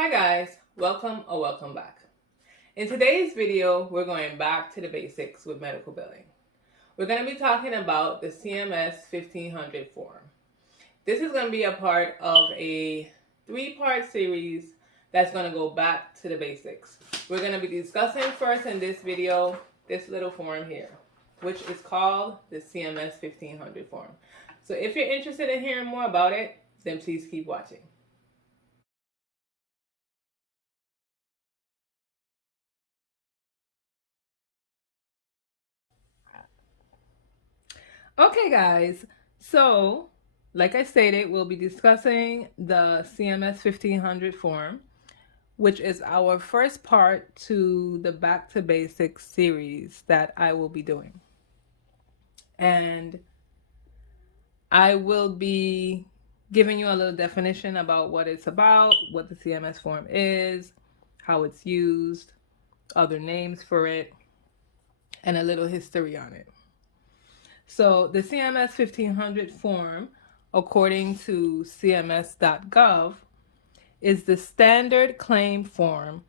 Hi guys, welcome or welcome back. In today's video, we're going back to the basics with medical billing. We're going to be talking about the CMS 1500 form. This is going to be a part of a 3-part series that's going to go back to the basics. We're going to be discussing first in this video, this little form here, which is called the CMS 1500 form. So if you're interested in hearing more about it, then please keep watching. Okay guys, so like I stated, we'll be discussing the CMS 1500 form, which is our first part to the Back to Basics series that I will be doing. And I will be giving you a little definition about what it's about, what the CMS form is, how it's used, other names for it, and a little history on it. So the CMS 1500 form, according to cms.gov, is the standard claim form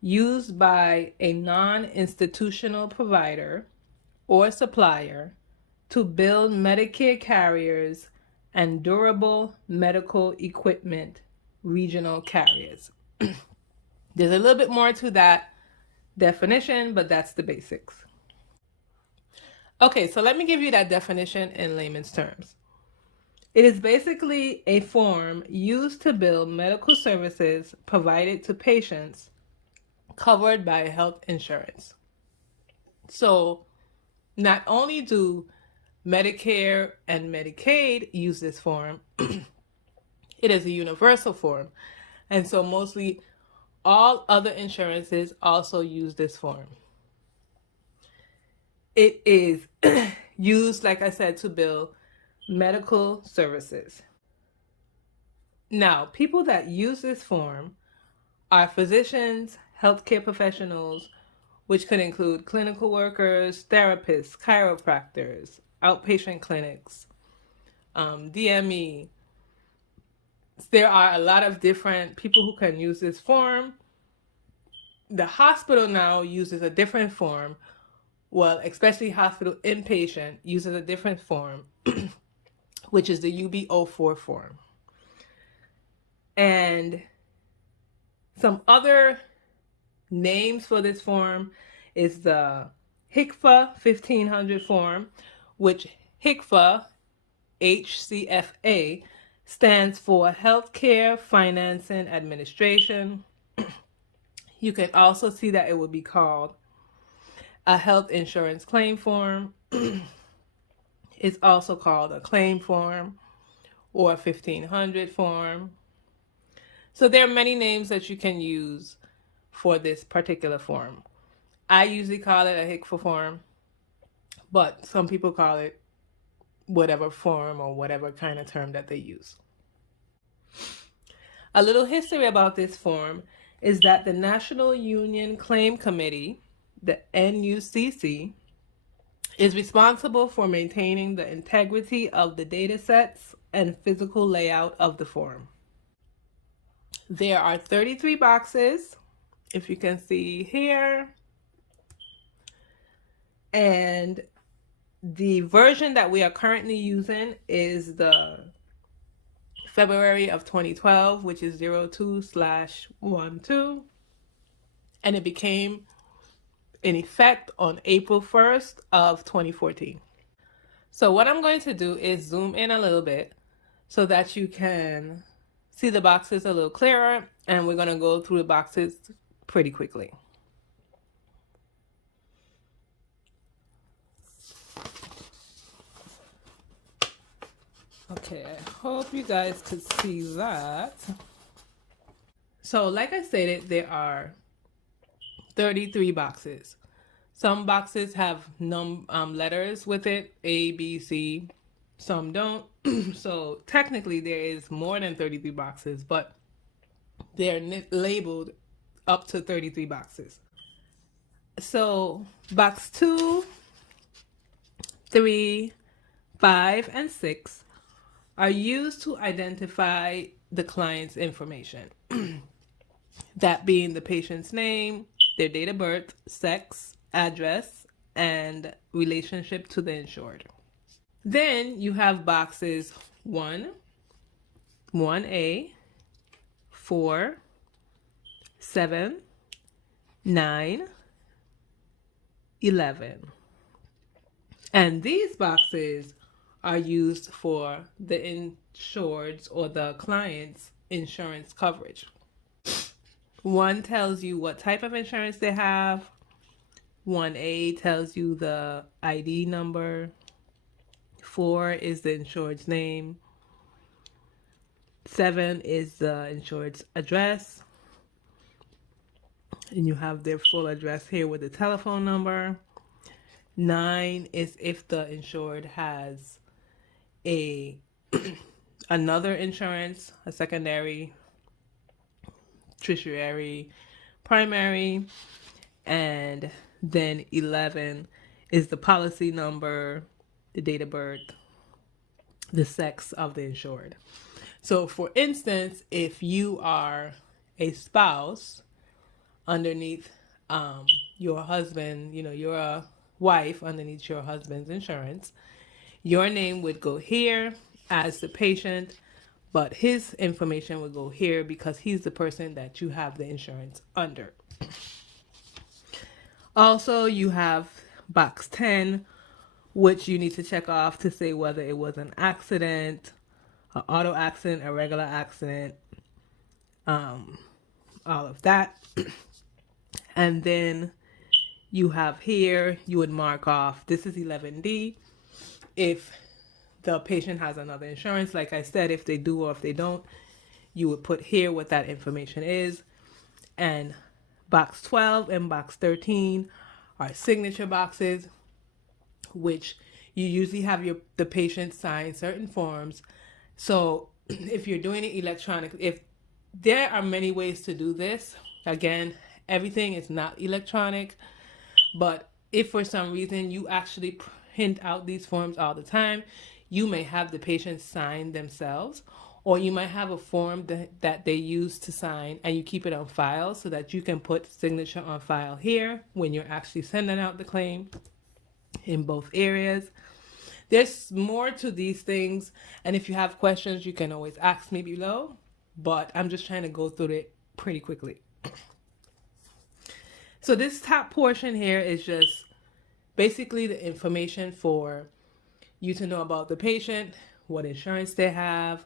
used by a non-institutional provider or supplier to bill Medicare carriers and durable medical equipment regional carriers. There's a little bit more to that definition, but that's the basics. Okay, so let me give you that definition in layman's terms. It is basically a form used to bill medical services provided to patients covered by health insurance. So not only do Medicare and Medicaid use this form, it is a universal form. And so mostly all other insurances also use this form. It is used, like I said, to bill medical services. Now, people that use this form are physicians, healthcare professionals, which could include clinical workers, therapists, chiropractors, outpatient clinics, DME. There are a lot of different people who can use this form. The hospital now uses a different form. Well, especially hospital inpatient uses a different form, which is the UB04 form. And some other names for this form is the Hcfa 1500 form, which Hcfa, Hcfa, stands for Healthcare Financing Administration. You can also see that it would be called a health insurance claim form. It's also called a claim form or a 1500 form. So there are many names that you can use for this particular form. I usually call it a Hcfa form, but some people call it whatever form or whatever kind of term that they use. A little history about this form is that the National Union Claim Committee, the NUCC, is responsible for maintaining the integrity of the data sets and physical layout of the form. There are 33 boxes, if you can see here. And the version that we are currently using is the February of 2012, which is 02/12. And it became in effect on April 1st of 2014. So what I'm going to do is zoom in a little bit so that you can see the boxes a little clearer, and we're going to go through the boxes pretty quickly. Okay, I hope you guys could see that. So like I stated, there are 33 boxes. Some boxes have letters with it, A, B, C. Some don't. So technically there is more than 33 boxes, but they're labeled up to 33 boxes. So box 2, 3, 5, and 6 are used to identify the client's information. that being the patient's name, their date of birth, sex, address, and relationship to the insured. Then you have boxes 1, 1A, 4, 7, 9, 11. And these boxes are used for the insured's or the client's insurance coverage. 1 tells you what type of insurance they have. 1A tells you the ID number. 4 is the insured's name. 7 is the insured's address. And you have their full address here with the telephone number. 9 is if the insured has a another insurance, a secondary, tertiary, primary. And then 11 is the policy number, the date of birth, the sex of the insured. So for instance, if you are a spouse underneath your husband, you're a wife underneath your husband's insurance, your name would go here as the patient, but his information would go here because he's the person that you have the insurance under. Also, you have box 10, which you need to check off to say whether it was an accident, an auto accident, a regular accident, all of that. And then you have here, you would mark off, this is 11D. If the patient has another insurance, like I said, if they do or if they don't, you would put here what that information is. And box 12 and box 13 are signature boxes, which you usually have the patient sign certain forms. So if you're doing it electronic, if there are many ways to do this, again, everything is not electronic, but if for some reason you actually print out these forms all the time, you may have the patient sign themselves, or you might have a form that they use to sign and you keep it on file so that you can put signature on file here when you're actually sending out the claim in both areas. There's more to these things, and if you have questions, you can always ask me below, but I'm just trying to go through it pretty quickly. So this top portion here is just basically the information for you to know about the patient, what insurance they have,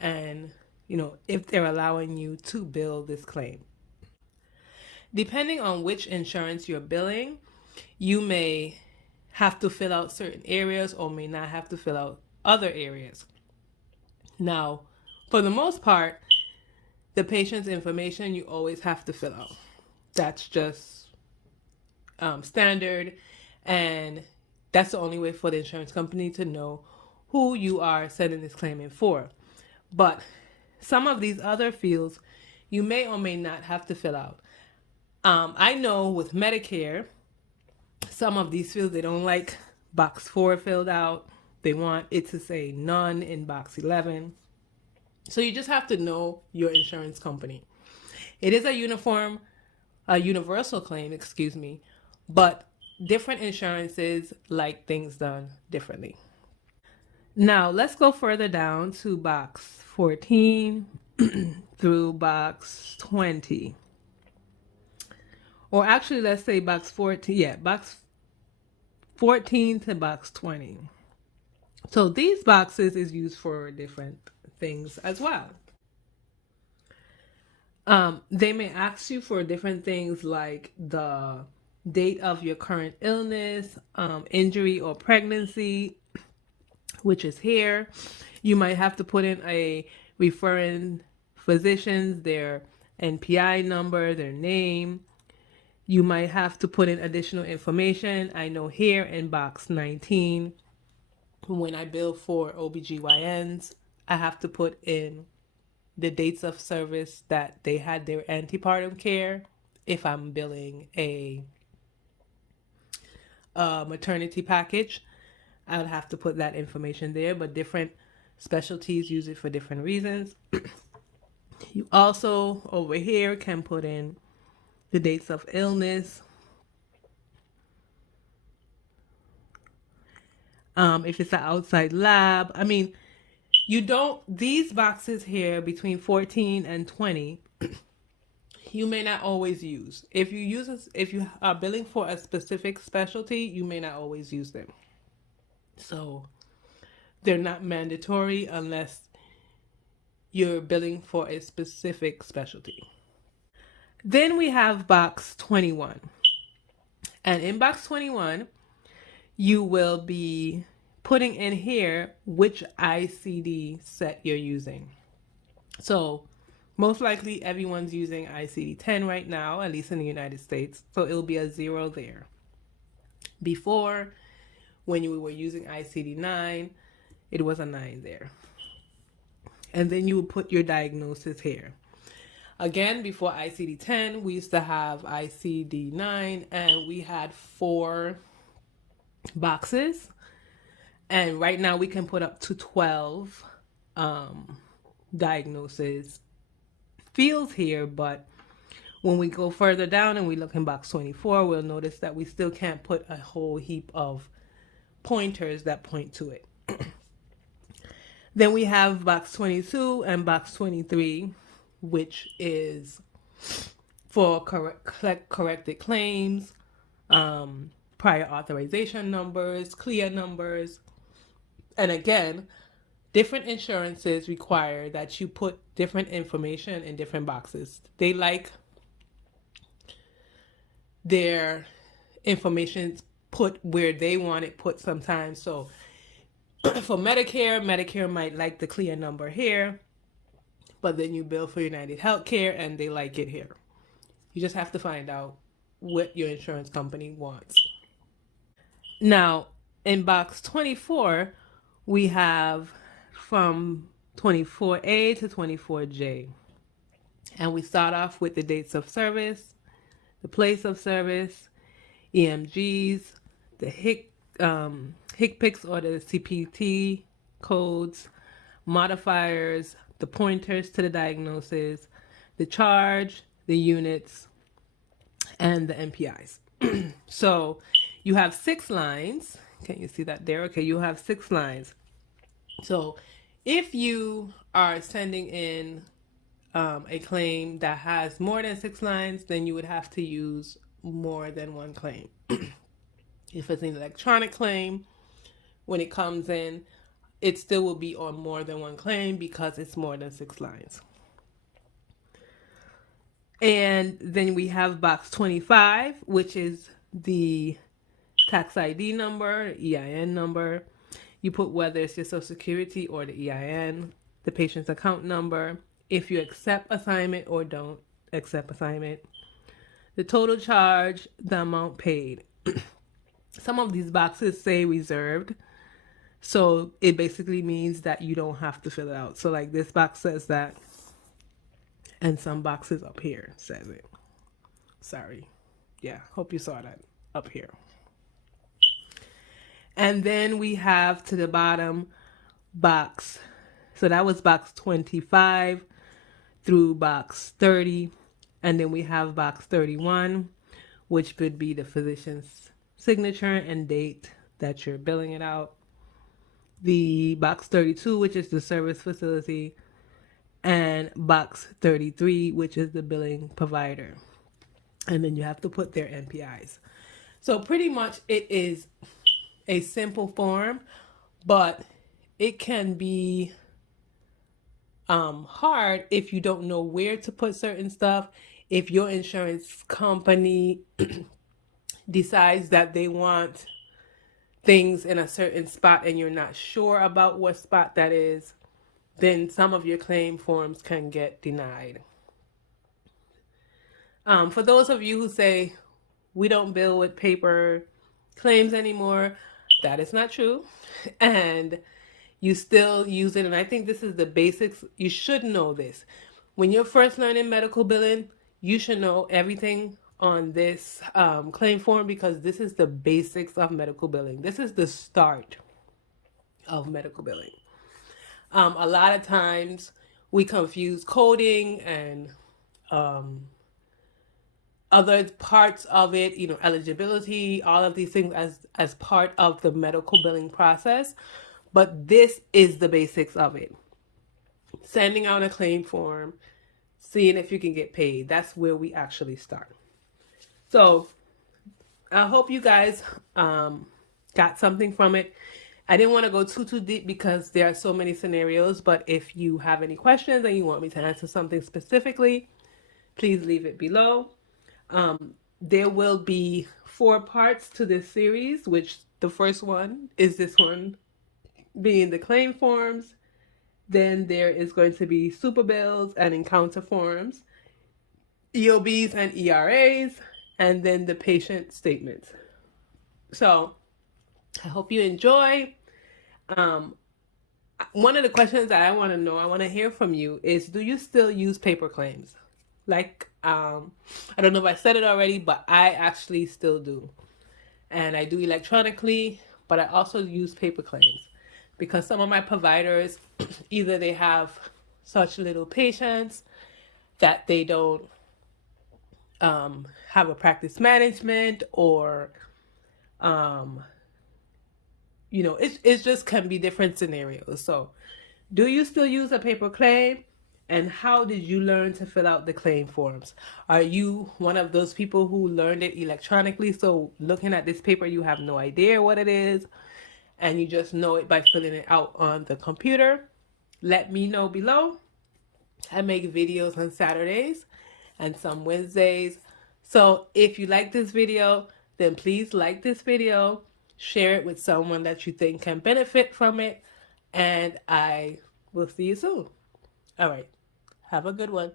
and if they're allowing you to bill this claim. Depending on which insurance you're billing, you may have to fill out certain areas or may not have to fill out other areas. Now, for the most part, the patient's information you always have to fill out. That's just standard, and that's the only way for the insurance company to know who you are sending this claim in for. But some of these other fields you may or may not have to fill out. I know with Medicare, some of these fields, they don't like box 4 filled out. They want it to say none in box 11. So you just have to know your insurance company. It is a universal claim, but different insurances like things done differently. Now let's go further down to box 14 through box 20. Or actually, let's say box 14. Yeah, box 14 to box 20. So these boxes is used for different things as well. They may ask you for different things like the date of your current illness, injury or pregnancy, which is here. You might have to put in a referring physicians, their NPI number, their name. You might have to put in additional information. I know here in box 19, when I bill for OBGYNs, I have to put in the dates of service that they had their antepartum care. If I'm billing a maternity package, I would have to put that information there, but different specialties use it for different reasons. You also over here can put in the dates of illness. If it's an outside lab, I mean, you don't, these boxes here between 14 and 20, you may not always use. If you are billing for a specific specialty, you may not always use them. So they're not mandatory unless you're billing for a specific specialty. Then we have box 21. And in box 21, you will be putting in here which ICD set you're using. So most likely everyone's using ICD-10 right now, at least in the United States. So it'll be a 0 there. Before, when you were using ICD-9, it was a 9 there. And then you would put your diagnosis here. Again, before ICD-10, we used to have ICD-9, and we had 4 boxes. And right now we can put up to 12 diagnosis fields here, but when we go further down and we look in box 24, we'll notice that we still can't put a whole heap of pointers that point to it. Then we have box 22 and box 23, which is for corrected claims, prior authorization numbers, CLIA numbers. And again, different insurances require that you put different information in different boxes. They like their information put where they want it put sometimes. So for Medicare might like the CLIA number here, but then you bill for United Healthcare and they like it here. You just have to find out what your insurance company wants. Now, in box 24, we have from 24A to 24J. And we start off with the dates of service, the place of service, EMGs, the HCPCS or the CPT codes, modifiers, the pointers to the diagnosis, the charge, the units, and the MPIs. So you have 6 lines. Can you see that there? Okay, you have 6 lines. So if you are sending in a claim that has more than 6 lines, then you would have to use more than one claim. If it's an electronic claim, when it comes in, it still will be on more than one claim because it's more than 6 lines. And then we have box 25, which is the tax ID number, EIN number. You put whether it's your Social Security or the EIN, the patient's account number, if you accept assignment or don't accept assignment, the total charge, the amount paid. Some of these boxes say reserved, so it basically means that you don't have to fill it out. So like this box says that, and some boxes up here says it. Sorry. Yeah, hope you saw that up here. And then we have to the bottom box. So that was box 25 through box 30. And then we have box 31, which would be the physician's signature and date that you're billing it out. The box 32, which is the service facility. And box 33, which is the billing provider. And then you have to put their NPIs. So pretty much it is a simple form, but it can be hard if you don't know where to put certain stuff. If your insurance company decides that they want things in a certain spot and you're not sure about what spot that is, then some of your claim forms can get denied. For those of you who say, we don't bill with paper claims anymore, that is not true. And you still use it. And I think this is the basics. You should know this. When you're first learning medical billing, you should know everything on this claim form, because this is the basics of medical billing. This is the start of medical billing. A lot of times we confuse coding and other parts of it, eligibility, all of these things as part of the medical billing process. But this is the basics of it. Sending out a claim form, seeing if you can get paid. That's where we actually start. So I hope you guys got something from it. I didn't want to go too deep because there are so many scenarios, but if you have any questions and you want me to answer something specifically, please leave it below. There will be 4 parts to this series, which the first one is this one being the claim forms. Then there is going to be super bills and encounter forms, EOBs and ERAs, and then the patient statements. So I hope you enjoy. One of the questions that I want to hear from you is, do you still use paper claims? Like, I don't know if I said it already, but I actually still do. And I do electronically, but I also use paper claims because some of my providers, either they have such little patients that they don't have a practice management, or it just can be different scenarios. So do you still use a paper claim? And how did you learn to fill out the claim forms? Are you one of those people who learned it electronically? So looking at this paper, you have no idea what it is, and you just know it by filling it out on the computer? Let me know below. I make videos on Saturdays and some Wednesdays. So if you like this video, then please like this video, share it with someone that you think can benefit from it, and I will see you soon. All right. Have a good one.